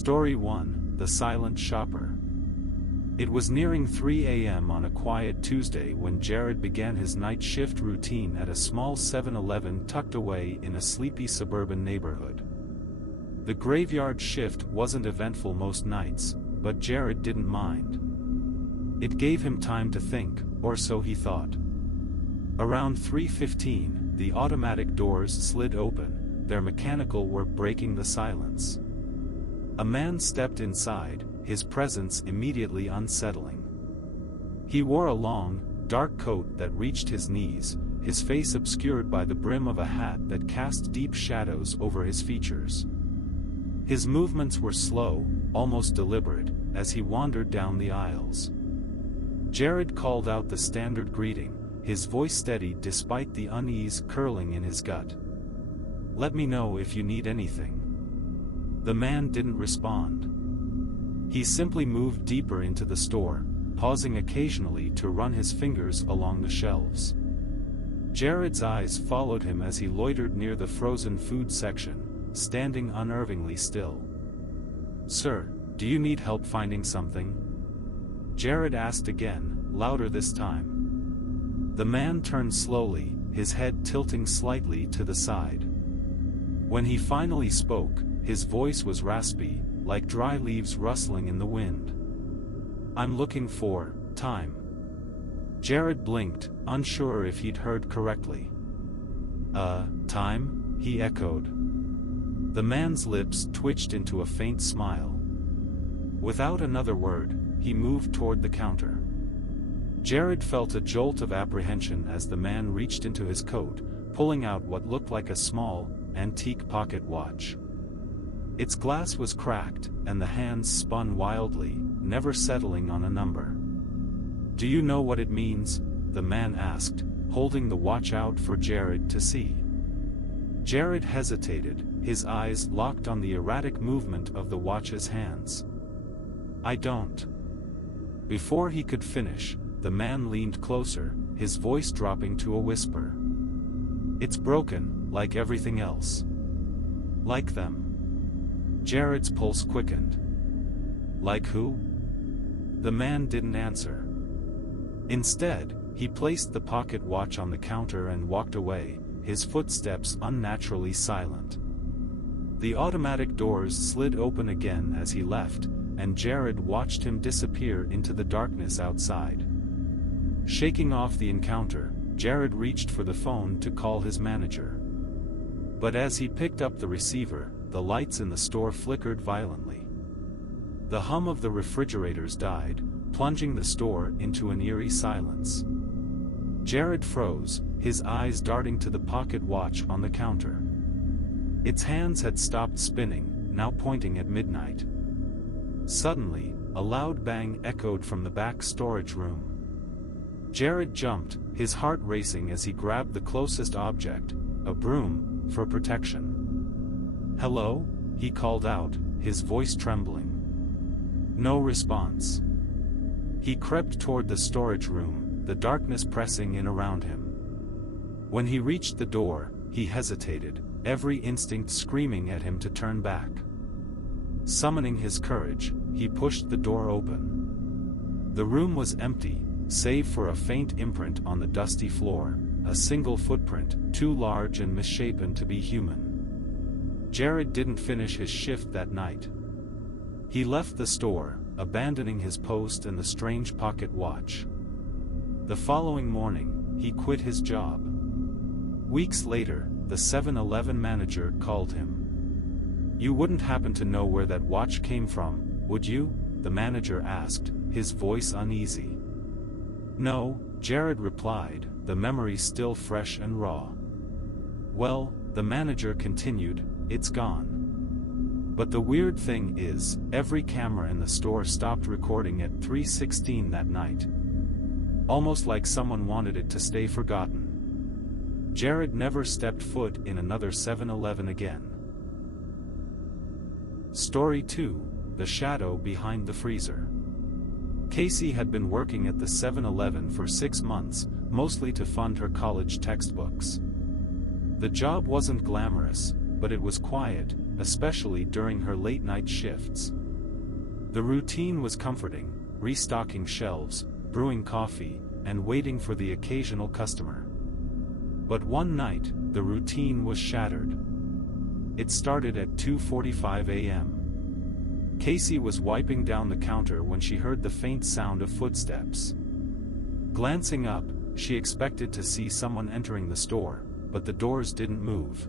Story 1: The Silent Shopper. It was nearing 3 a.m. on a quiet Tuesday when Jared began his night shift routine at a small 7-Eleven tucked away in a sleepy suburban neighborhood. The graveyard shift wasn't eventful most nights, but Jared didn't mind. It gave him time to think, or so he thought. Around 3:15, the automatic doors slid open, their mechanical work breaking the silence. A man stepped inside, his presence immediately unsettling. He wore a long, dark coat that reached his knees, his face obscured by the brim of a hat that cast deep shadows over his features. His movements were slow, almost deliberate, as he wandered down the aisles. Jared called out the standard greeting, his voice steady despite the unease curling in his gut. "Let me know if you need anything." The man didn't respond. He simply moved deeper into the store, pausing occasionally to run his fingers along the shelves. Jared's eyes followed him as he loitered near the frozen food section, standing unnervingly still. "Sir, do you need help finding something?" Jared asked again, louder this time. The man turned slowly, his head tilting slightly to the side. When he finally spoke, his voice was raspy, like dry leaves rustling in the wind. "I'm looking for time." Jared blinked, unsure if he'd heard correctly. Time?" he echoed. The man's lips twitched into a faint smile. Without another word, he moved toward the counter. Jared felt a jolt of apprehension as the man reached into his coat, pulling out what looked like a small, antique pocket watch. Its glass was cracked, and the hands spun wildly, never settling on a number. "Do you know what it means?" the man asked, holding the watch out for Jared to see. Jared hesitated, his eyes locked on the erratic movement of the watch's hands. "I don't." Before he could finish, the man leaned closer, his voice dropping to a whisper. "It's broken, like everything else." "Like them?" Jared's pulse quickened. "Like who?" The man didn't answer. Instead, he placed the pocket watch on the counter and walked away, his footsteps unnaturally silent. The automatic doors slid open again as he left, and Jared watched him disappear into the darkness outside. Shaking off the encounter, Jared reached for the phone to call his manager. But as he picked up the receiver, the lights in the store flickered violently. The hum of the refrigerators died, plunging the store into an eerie silence. Jared froze, his eyes darting to the pocket watch on the counter. Its hands had stopped spinning, now pointing at midnight. Suddenly, a loud bang echoed from the back storage room. Jared jumped, his heart racing as he grabbed the closest object, a broom, for protection. "Hello?" he called out, his voice trembling. No response. He crept toward the storage room, the darkness pressing in around him. When he reached the door, he hesitated, every instinct screaming at him to turn back. Summoning his courage, he pushed the door open. The room was empty, save for a faint imprint on the dusty floor, a single footprint, too large and misshapen to be human. Jared didn't finish his shift that night. He left the store, abandoning his post and the strange pocket watch. The following morning, he quit his job. Weeks later, the 7-Eleven manager called him. "You wouldn't happen to know where that watch came from, would you?" the manager asked, his voice uneasy. "No," Jared replied, the memory still fresh and raw. "Well," the manager continued, "it's gone. But the weird thing is, every camera in the store stopped recording at 3:16 that night. Almost like someone wanted it to stay forgotten." Jared never stepped foot in another 7-Eleven again. Story 2: The Shadow Behind the Freezer. Casey had been working at the 7-Eleven for 6 months, mostly to fund her college textbooks. The job wasn't glamorous, but it was quiet, especially during her late-night shifts. The routine was comforting, restocking shelves, brewing coffee, and waiting for the occasional customer. But one night, the routine was shattered. It started at 2:45 a.m. Casey was wiping down the counter when she heard the faint sound of footsteps. Glancing up, she expected to see someone entering the store, but the doors didn't move.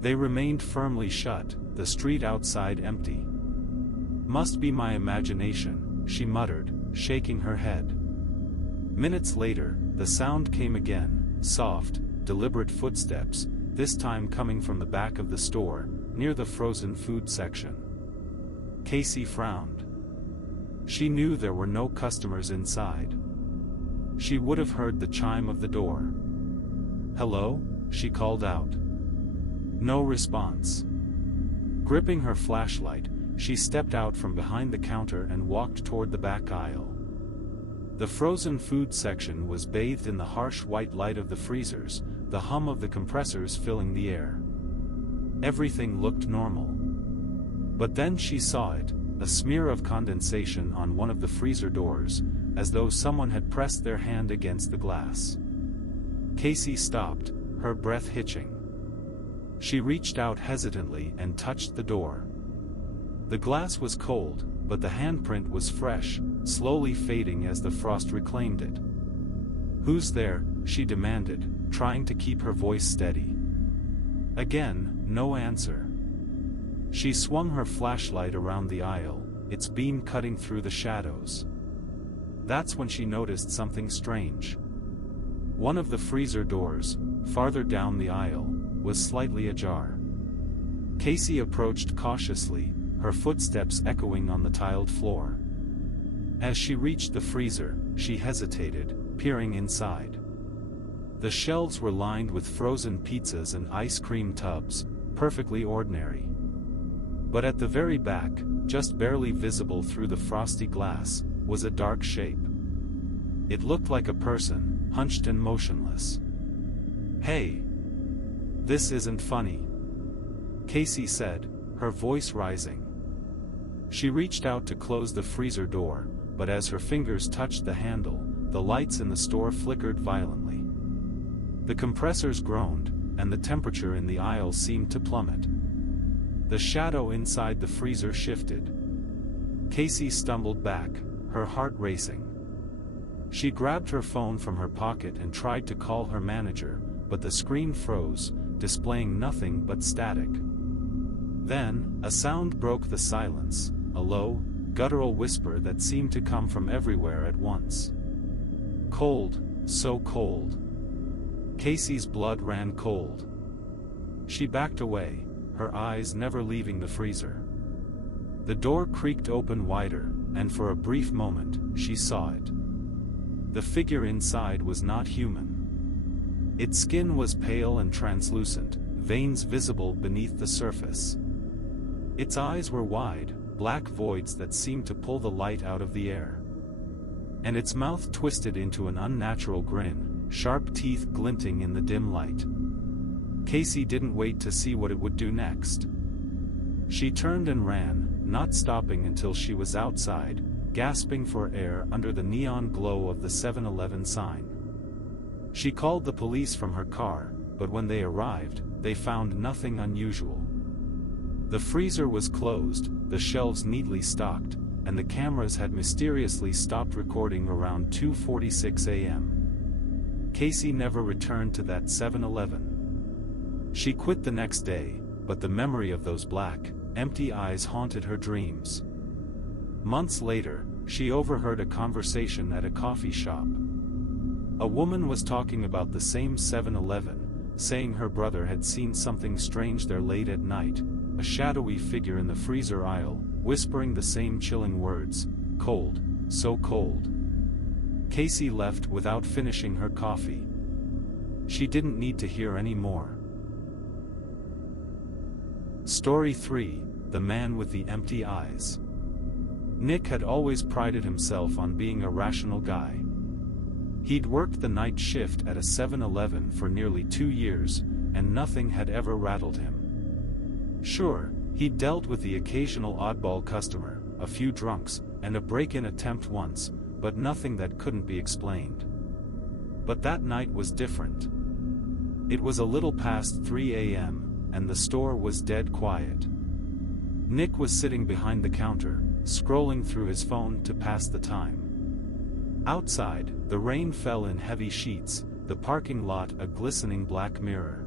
They remained firmly shut, the street outside empty. "Must be my imagination," she muttered, shaking her head. Minutes later, the sound came again, soft, deliberate footsteps, this time coming from the back of the store, near the frozen food section. Casey frowned. She knew there were no customers inside. She would have heard the chime of the door. "Hello?" she called out. No response. Gripping her flashlight, she stepped out from behind the counter and walked toward the back aisle. The frozen food section was bathed in the harsh white light of the freezers, the hum of the compressors filling the air. Everything looked normal. But then she saw it, a smear of condensation on one of the freezer doors, as though someone had pressed their hand against the glass. Casey stopped, her breath hitching. She reached out hesitantly and touched the door. The glass was cold, but the handprint was fresh, slowly fading as the frost reclaimed it. "Who's there?" she demanded, trying to keep her voice steady. Again, no answer. She swung her flashlight around the aisle, its beam cutting through the shadows. That's when she noticed something strange. One of the freezer doors, farther down the aisle, was slightly ajar. Casey approached cautiously, her footsteps echoing on the tiled floor. As she reached the freezer, she hesitated, peering inside. The shelves were lined with frozen pizzas and ice cream tubs, perfectly ordinary. But at the very back, just barely visible through the frosty glass, was a dark shape. It looked like a person, hunched and motionless. "Hey! This isn't funny," Casey said, her voice rising. She reached out to close the freezer door, but as her fingers touched the handle, the lights in the store flickered violently. The compressors groaned, and the temperature in the aisle seemed to plummet. The shadow inside the freezer shifted. Casey stumbled back, her heart racing. She grabbed her phone from her pocket and tried to call her manager, but the screen froze, displaying nothing but static. Then, a sound broke the silence, a low, guttural whisper that seemed to come from everywhere at once. "Cold, so cold." Casey's blood ran cold. She backed away, her eyes never leaving the freezer. The door creaked open wider, and for a brief moment, she saw it. The figure inside was not human. Its skin was pale and translucent, veins visible beneath the surface. Its eyes were wide, black voids that seemed to pull the light out of the air. And its mouth twisted into an unnatural grin, sharp teeth glinting in the dim light. Casey didn't wait to see what it would do next. She turned and ran, not stopping until she was outside, gasping for air under the neon glow of the 7-Eleven sign. She called the police from her car, but when they arrived, they found nothing unusual. The freezer was closed, the shelves neatly stocked, and the cameras had mysteriously stopped recording around 2:46 a.m. Casey never returned to that 7-Eleven. She quit the next day, but the memory of those black, empty eyes haunted her dreams. Months later, she overheard a conversation at a coffee shop. A woman was talking about the same 7-Eleven, saying her brother had seen something strange there late at night, a shadowy figure in the freezer aisle, whispering the same chilling words, "Cold, so cold." Casey left without finishing her coffee. She didn't need to hear any more. Story 3: The Man with the Empty Eyes. Nick had always prided himself on being a rational guy. He'd worked the night shift at a 7-Eleven for nearly 2 years, and nothing had ever rattled him. Sure, he'd dealt with the occasional oddball customer, a few drunks, and a break-in attempt once, but nothing that couldn't be explained. But that night was different. It was a little past 3 a.m., and the store was dead quiet. Nick was sitting behind the counter, scrolling through his phone to pass the time. Outside, the rain fell in heavy sheets, the parking lot a glistening black mirror.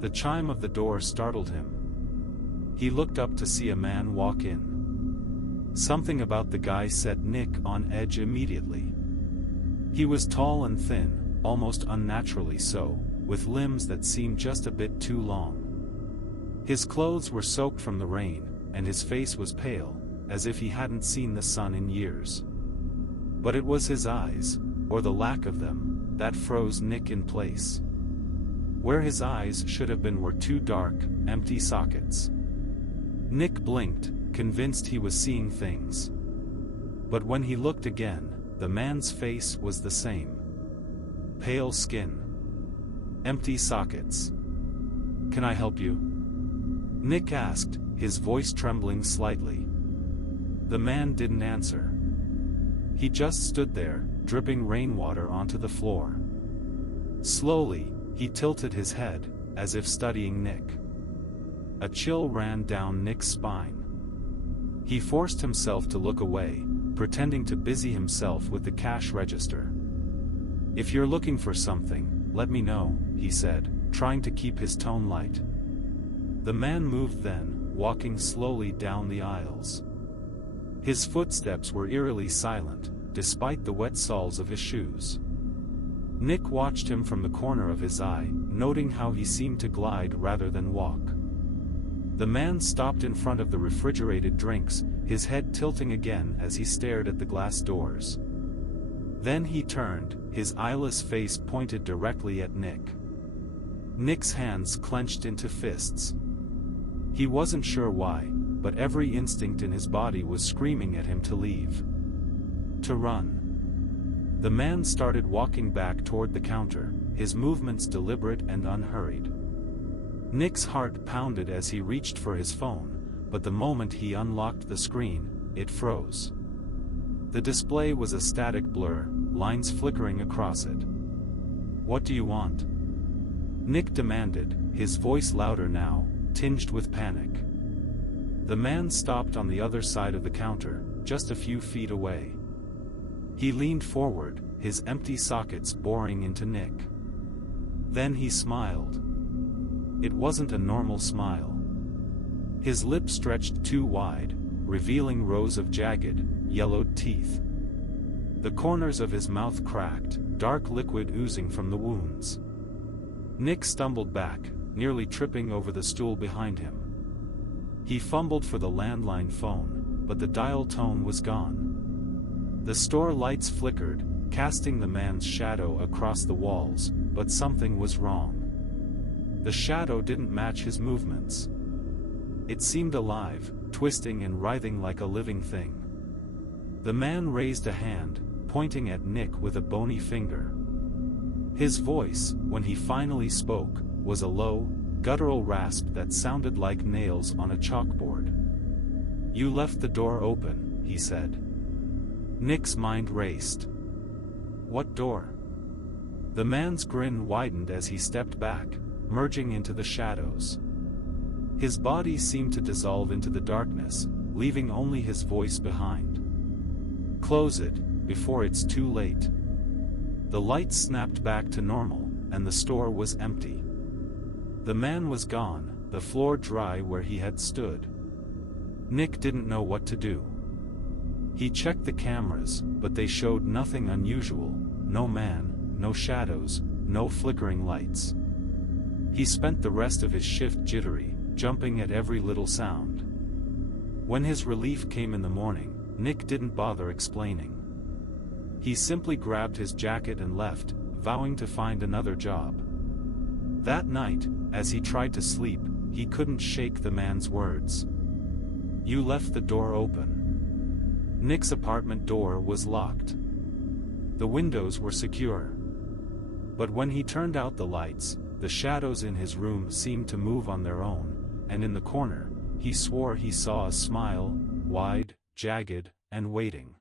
The chime of the door startled him. He looked up to see a man walk in. Something about the guy set Nick on edge immediately. He was tall and thin, almost unnaturally so, with limbs that seemed just a bit too long. His clothes were soaked from the rain, and his face was pale, as if he hadn't seen the sun in years. But it was his eyes, or the lack of them, that froze Nick in place. Where his eyes should have been were two dark, empty sockets. Nick blinked, convinced he was seeing things. But when he looked again, the man's face was the same. Pale skin. Empty sockets. "Can I help you?" Nick asked, his voice trembling slightly. The man didn't answer. He just stood there, dripping rainwater onto the floor. Slowly, he tilted his head, as if studying Nick. A chill ran down Nick's spine. He forced himself to look away, pretending to busy himself with the cash register. "If you're looking for something, let me know," he said, trying to keep his tone light. The man moved then, walking slowly down the aisles. His footsteps were eerily silent, despite the wet soles of his shoes. Nick watched him from the corner of his eye, noting how he seemed to glide rather than walk. The man stopped in front of the refrigerated drinks, his head tilting again as he stared at the glass doors. Then he turned, his eyeless face pointed directly at Nick. Nick's hands clenched into fists. He wasn't sure why, but every instinct in his body was screaming at him to leave. To run. The man started walking back toward the counter, his movements deliberate and unhurried. Nick's heart pounded as he reached for his phone, but the moment he unlocked the screen, it froze. The display was a static blur, lines flickering across it. "What do you want?" Nick demanded, his voice louder now, tinged with panic. The man stopped on the other side of the counter, just a few feet away. He leaned forward, his empty sockets boring into Nick. Then he smiled. It wasn't a normal smile. His lips stretched too wide, revealing rows of jagged, yellowed teeth. The corners of his mouth cracked, dark liquid oozing from the wounds. Nick stumbled back, nearly tripping over the stool behind him. He fumbled for the landline phone, but the dial tone was gone. The store lights flickered, casting the man's shadow across the walls, but something was wrong. The shadow didn't match his movements. It seemed alive, twisting and writhing like a living thing. The man raised a hand, pointing at Nick with a bony finger. His voice, when he finally spoke, was a low, guttural rasp that sounded like nails on a chalkboard. "You left the door open," he said. Nick's mind raced. "What door?" The man's grin widened as he stepped back, merging into the shadows. His body seemed to dissolve into the darkness, leaving only his voice behind. "Close it, before it's too late." The lights snapped back to normal, and the store was empty. The man was gone, the floor dry where he had stood. Nick didn't know what to do. He checked the cameras, but they showed nothing unusual, no man, no shadows, no flickering lights. He spent the rest of his shift jittery, jumping at every little sound. When his relief came in the morning, Nick didn't bother explaining. He simply grabbed his jacket and left, vowing to find another job. That night, as he tried to sleep, he couldn't shake the man's words. "You left the door open." Nick's apartment door was locked. The windows were secure. But when he turned out the lights, the shadows in his room seemed to move on their own, and in the corner, he swore he saw a smile, wide, jagged, and waiting.